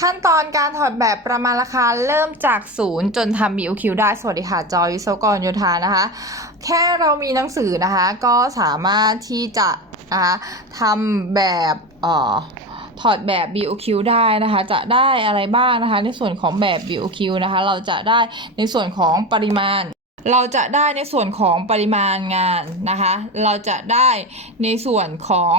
ขั้นตอนการถอดแบบประมาณราคาเริ่มจากศูนย์จนทำ BOQ ได้ สวัสดีค่ะ จอยวิศวกรโยธานะคะ แค่เรามีหนังสือนะคะ ก็สามารถที่จะนะคะทำแบบอ่อถอดแบบ BOQ ได้นะคะ จะได้อะไรบ้างนะคะ ในส่วนของแบบ BOQ นะคะ เราจะได้ในส่วนของปริมาณ เราจะได้ในส่วนของปริมาณงานนะคะ เราจะได้ในส่วนของ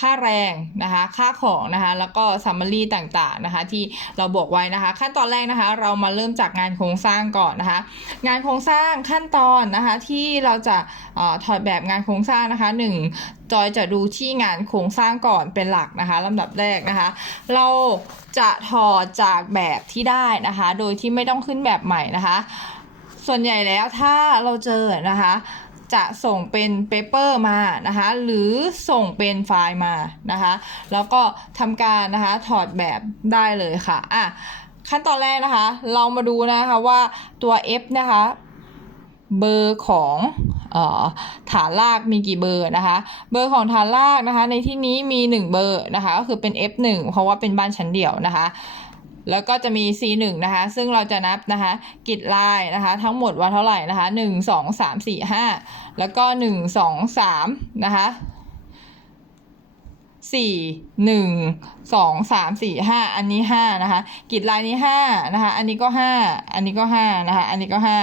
ค่าแรงนะคะ ค่าของนะคะ แล้วก็ซัมมารีต่างๆนะคะ ที่เราบอกไว้นะคะ ขั้นตอนแรกนะคะ เรามาเริ่มจากงานโครงสร้างก่อนนะคะ งานโครงสร้างขั้นตอนนะคะ ที่เราจะอถอดแบบงานโครงสร้างนะคะหนึ่งจอยจะดูที่งานโครงสร้างก่อนเป็นหลักนะคะลำดับแรกนะคะ เราจะถอดจากแบบที่ได้นะคะ โดยที่ไม่ต้องขึ้นแบบใหม่นะคะ ส่วนใหญ่แล้วถ้าเราเจอนะคะ จะส่งเป็นเปเปอร์มานะคะหรือส่งเป็นไฟล์มานะคะ แล้วก็ทำการนะคะถอดแบบได้เลยค่ะอะขั้นตอนแรกนะคะ เรามาดูนะคะว่าตัว F นะคะเบอร์ของออฐานรากมีกี่เบอร์นะคะ เบอร์ของฐานรากนะคะ ในที่นี้มี 1 เบอร์นะคะ ก็คือเป็น F1 เพราะว่าเป็นบ้านชั้นเดี่ยวนะคะ แล้วก็จะมี C1 นะคะ ซึ่งเราจะนับนะคะ กิจลายนะคะ ทั้งหมดว่าเท่าไหร่นะคะ 1 2 3 4 5 แล้วก็ 1 2 3 นะคะสี่หนึ่งสองสามสี่ห้าอันนี้ห้านะคะ กิจลายนี้ห้านะคะ อันนี้ก็ห้าอันนี้ก็ห้านะคะ อันนี้ก็ห้า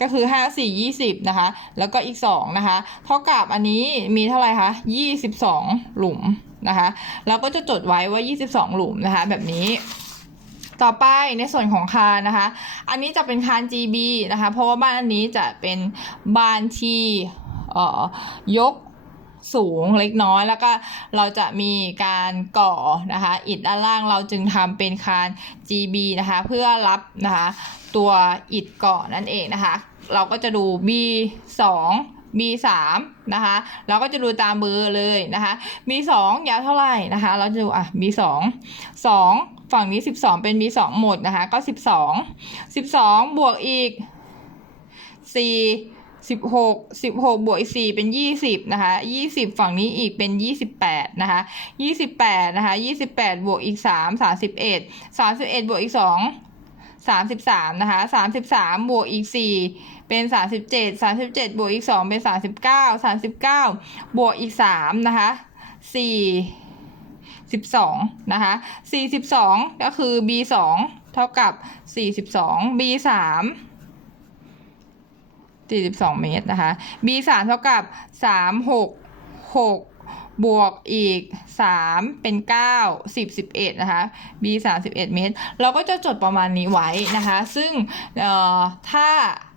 ก็คือห้าสี่ยี่สิบนะคะ แล้วก็อีกสองนะคะ เท่ากับอันนี้มีเท่าไหร่คะยี่สิบสองหลุมนะคะแล้วก็จะจดไว้ว่ายี่สิบสองหลุมนะคะ แบบนี้ ต่อไปในส่วนของคานนะคะ อันนี้จะเป็นคาน GB นะคะ เพราะว่าบ้านอันนี้จะเป็นบ้านที่เอ่อยกสูงเล็กน้อยแล้วก็เราจะมีการก่อนะคะอิฐด้านล่างเราจึงทำเป็นคาน GB นะคะ เพื่อรับนะคะตัวอิฐก่อนั่นเองนะคะ เราก็จะดู B 2 B 3นะคะเราก็จะดูตามเบอร์เลยนะคะ B 2ยาวเท่าไหร่นะคะ เราจะดูอะ B 2 2 ฝั่งนี้ 12 เป็น B 2หมดนะคะก็ 12 12 บวกอีก 4 16 16บวกอีก4เป็น 20นะคะ20 ฝั่งนี้อีกเป็น 28นะคะ28นะคะ28 บวกอีก 3 31 31 บวกอีก 2 33 นะคะ 33 บวกอีก 4 เป็น 37 37 บวกอีก 2 เป็น 39 39 บวกอีก 3 นะคะ 4 12 นะคะ 42 ก็คือ B 2เท่ากับ 42 B 3 42 เมตรนะคะ B 3เท่ากับ 3 6 6 บวกอีก 3 เป็น 9 10 11 นะคะ B 31 เมตร เราก็จะจดประมาณนี้ไว้นะคะ ซึ่งถ้า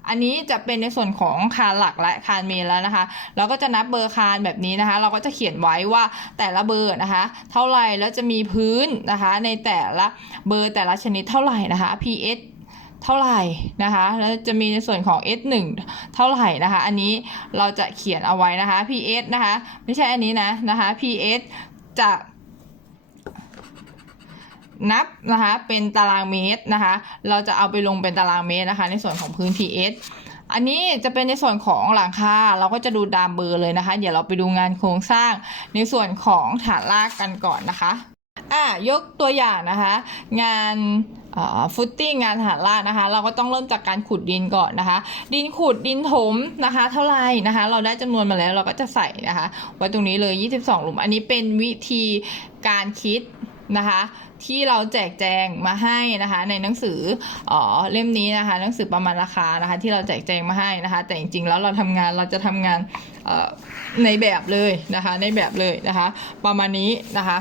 อันนี้จะเป็นในส่วนของคานหลักและคานเมนแล้วนะคะ เราก็จะนับเบอร์คานแบบนี้นะคะ เราก็จะเขียนไว้ว่าแต่ละเบอร์นะคะ เท่าไหร่แล้วจะมีพื้นนะคะ ในแต่ละเบอร์แต่ละชนิดเท่าไหร่นะคะ PS เท่าไหร่นะคะ แล้วจะมีในส่วนของ S1 เท่าไหร่นะคะ อันนี้เราจะเขียนเอาไว้นะคะ PS นะคะ ไม่ใช่อันนี้นะนะคะ PS จะนับนะคะ เป็นตารางเมตรนะคะ เราจะเอาไปลงเป็นตารางเมตรนะคะ ในส่วนของพื้น PS อันนี้จะเป็นในส่วนของหลังคาเราก็จะดูตามเบอร์เลยนะคะ เดี๋ยวเราไปดูงานโครงสร้าง ในส่วนของฐานรากกันก่อนนะคะอะยกตัวอย่างนะคะ งาน ฟุตติ้งงานฐานรากนะคะ เราก็ต้องเริ่มจากการขุดดินก่อนนะคะ ดินขุดดินถมนะคะ เท่าไหร่นะคะ เราได้จำนวนมาแล้วเราก็จะใส่นะคะ ไว้ตรงนี้เลย 22 หลุม อันนี้เป็นวิธีการคิดนะคะที่เราแจกแจงมาให้นะคะ ในหนังสืออ๋อเล่มนี้นะคะ หนังสือประมาณราคานะคะ ที่เราแจกแจงมาให้นะคะ แต่จริงๆแล้วเราทำงานเราจะทำงานในแบบเลยนะคะ ในแบบเลยนะคะ ประมาณนี้นะคะ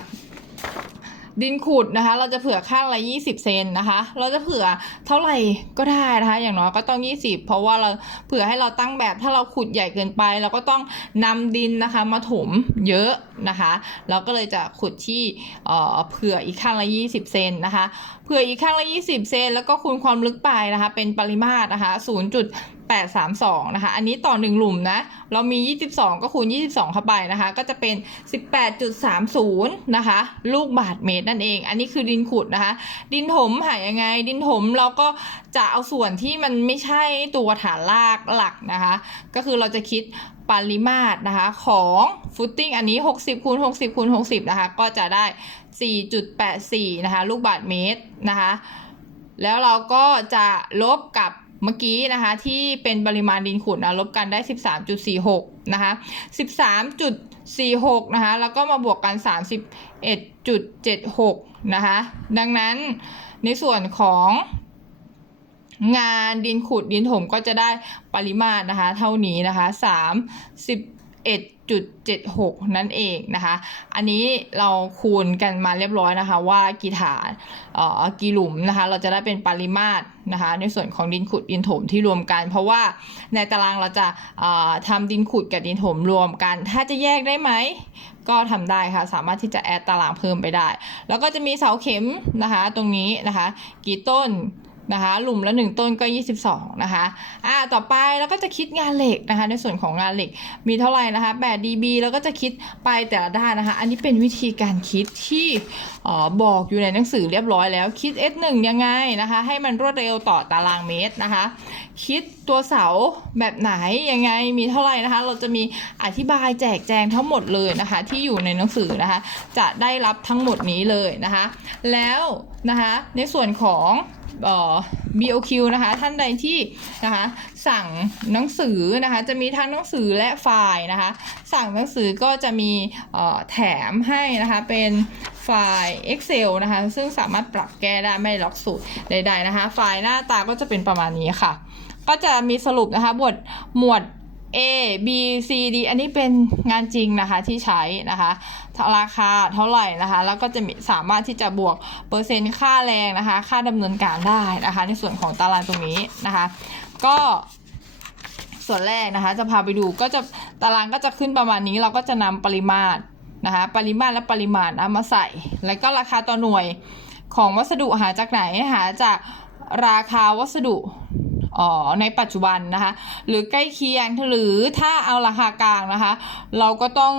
ดินขุดนะคะ เราจะเผื่อข้างละ 20 เซนนะคะ เราจะเผื่อเท่าไหร่ก็ได้นะคะ อย่างน้อยก็ต้อง 20 เพราะว่าเราเผื่อให้เราตั้งแบบถ้าเราขุดใหญ่เกินไป เราก็ต้องนำดินนะคะมาถมเยอะนะคะ เราก็เลยจะขุดที่เอ่อเผื่ออีกข้างละ 20 เซนนะคะ เผื่ออีกข้างละ 20 เซนแล้วก็คูณความลึกไปนะคะ เป็นปริมาตรนะคะ 0.832นะคะ อันนี้ต่อ 1 หลุมนะ เรามี 22 ก็คูณ 22 เข้าไปนะคะ ก็จะเป็น 18.30 นะคะ ลูกบาทเมตรนั่นเอง อันนี้คือดินขุดนะคะ ดินถมหายยังไง ดินถมเราก็จะเอาส่วนที่มันไม่ใช่ตัวฐานรากหลักนะคะ ก็คือเราจะคิดปริมาตรนะคะของฟุตติ้งอันนี้ 60คูณ60คูณ60 นะคะ ก็จะได้ 4.84 นะคะ ลูกบาศก์เมตรนะคะ แล้วเราก็จะลบกับ เมื่อกี้นะคะที่เป็นปริมาณดินขุ่นะลบกันได้ 13.46 นะคะ 13.46 นะคะ แล้วก็มาบวกกัน 31.76 นะคะ ดังนั้นในส่วนของงานดินขุดดินถมก็จะได้ปริมาตรนะคะ เท่านี้นะคะ 31.76 นั่นเองนะคะ อันนี้เราคูณกันมาเรียบร้อยนะคะ ว่ากี่ฐานเอ่อกี่หลุมนะคะ เราจะได้เป็นปริมาตรนะคะ ในส่วนของดินขุดดินถมที่รวมกัน เพราะว่าในตารางเราจะเอ่อทำดินขุดกับดินถมรวมกัน ถ้าจะแยกได้ไหม ก็ทำได้ค่ะ สามารถที่จะแอดตารางเพิ่มไปได้ แล้วก็จะมีเสาเข็มนะคะ ตรงนี้นะคะ กี่ต้น นะคะ หลุมละหนึ่งต้นก็ 22 นะคะ อ่า ต่อไปแล้วก็จะคิดงานเหล็กนะคะ ในส่วนของงานเหล็กมีเท่าไหร่นะคะ8 dB แล้วก็จะคิดไปแต่ละด้านนะคะ อันนี้เป็นวิธีการคิดที่อ๋อบอกอยู่ในหนังสือเรียบร้อยแล้ว คิด S1 ยังไงนะคะ ให้มันรวดเร็วต่อตารางเมตรนะคะ คิดตัวเสาแบบไหนยังไงมีเท่าไหร่นะคะ เราจะมีอธิบายแจกแจงทั้งหมดเลยนะคะ ที่อยู่ในหนังสือนะคะ จะได้รับทั้งหมดนี้เลยนะคะ แล้วนะคะในส่วนของ BOQ นะคะ ท่านใดที่นะคะสั่งหนังสือนะคะ จะมีทั้งหนังสือและไฟล์นะคะ สั่งหนังสือก็จะมีแถมให้นะคะเป็นไฟล์ Excel นะคะ ซึ่งสามารถปรับแก้ได้ไม่ล็อกสูตรใดๆนะคะ ไฟล์หน้าตาก็จะเป็นประมาณนี้ค่ะ ก็จะมีสรุปนะคะบทหมวด A B C D อันนี้เป็นงานจริงนะคะที่ใช้นะคะราคาเท่าไหร่นะคะ แล้วก็จะมีสามารถที่จะบวกเปอร์เซ็นต์ค่าแรงนะคะ ค่าดำเนินการได้นะคะ ในส่วนของตารางตรงนี้นะคะ ก็ส่วนแรกนะคะ จะพาไปดูก็จะตารางก็จะขึ้นประมาณนี้เราก็จะนำปริมาตรนะคะ ปริมาตรและปริมาณนะมาใส่ แล้วก็ราคาต่อหน่วยของวัสดุหาจากไหนหาจากราคาวัสดุ อ๋อในปัจจุบันนะคะ หรือใกล้เคียงหรือถ้าเอาราคากลางนะคะ เราก็ต้อง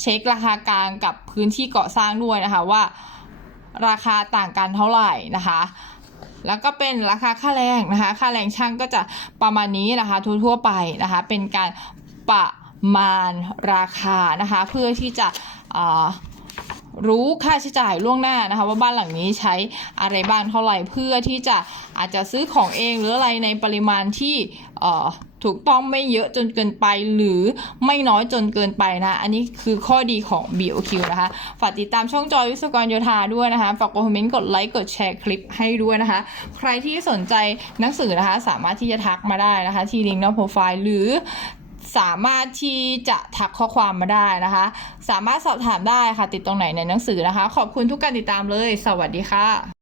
เช็คราคากลางกับพื้นที่เก่อสร้างด้วยนะคะว่า ราคาต่างกันเท่าไหร่นะคะ แล้วก็เป็นราคาค่าแรงนะคะ ค่าแรงช่างก็จะประมาณนี้นะคะ ทั่วๆไปนะคะ เป็นการประมาณราคานะคะ เพื่อที่จะอ่า รู้ค่าใช้จ่ายล่วงหน้านะคะ ว่าบ้านหลังนี้ใช้อะไรบ้างเท่าไหร่เพื่อที่จะอาจจะซื้อของเองหรืออะไรในปริมาณที่ถูกต้องไม่เยอะจนเกินไปหรือไม่น้อยจนเกินไปนะ อันนี้คือข้อดีของ BOQ นะคะ ฝากติดตามช่องจอยวิศวกรโยธาด้วยนะคะ ฝากกดคอมเมนต์กดไลค์กดแชร์คลิปให้ด้วยนะคะ ใครที่สนใจหนังสือนะคะ สามารถที่จะทักมาได้นะคะ ที่ลิงก์หน้าโปรไฟล์หรือ สามารถที่จะทักข้อความมาได้นะคะ สามารถสอบถามได้ค่ะติดตรงไหนในหนังสือนะคะ ขอบคุณทุกการติดตามเลย สวัสดีค่ะ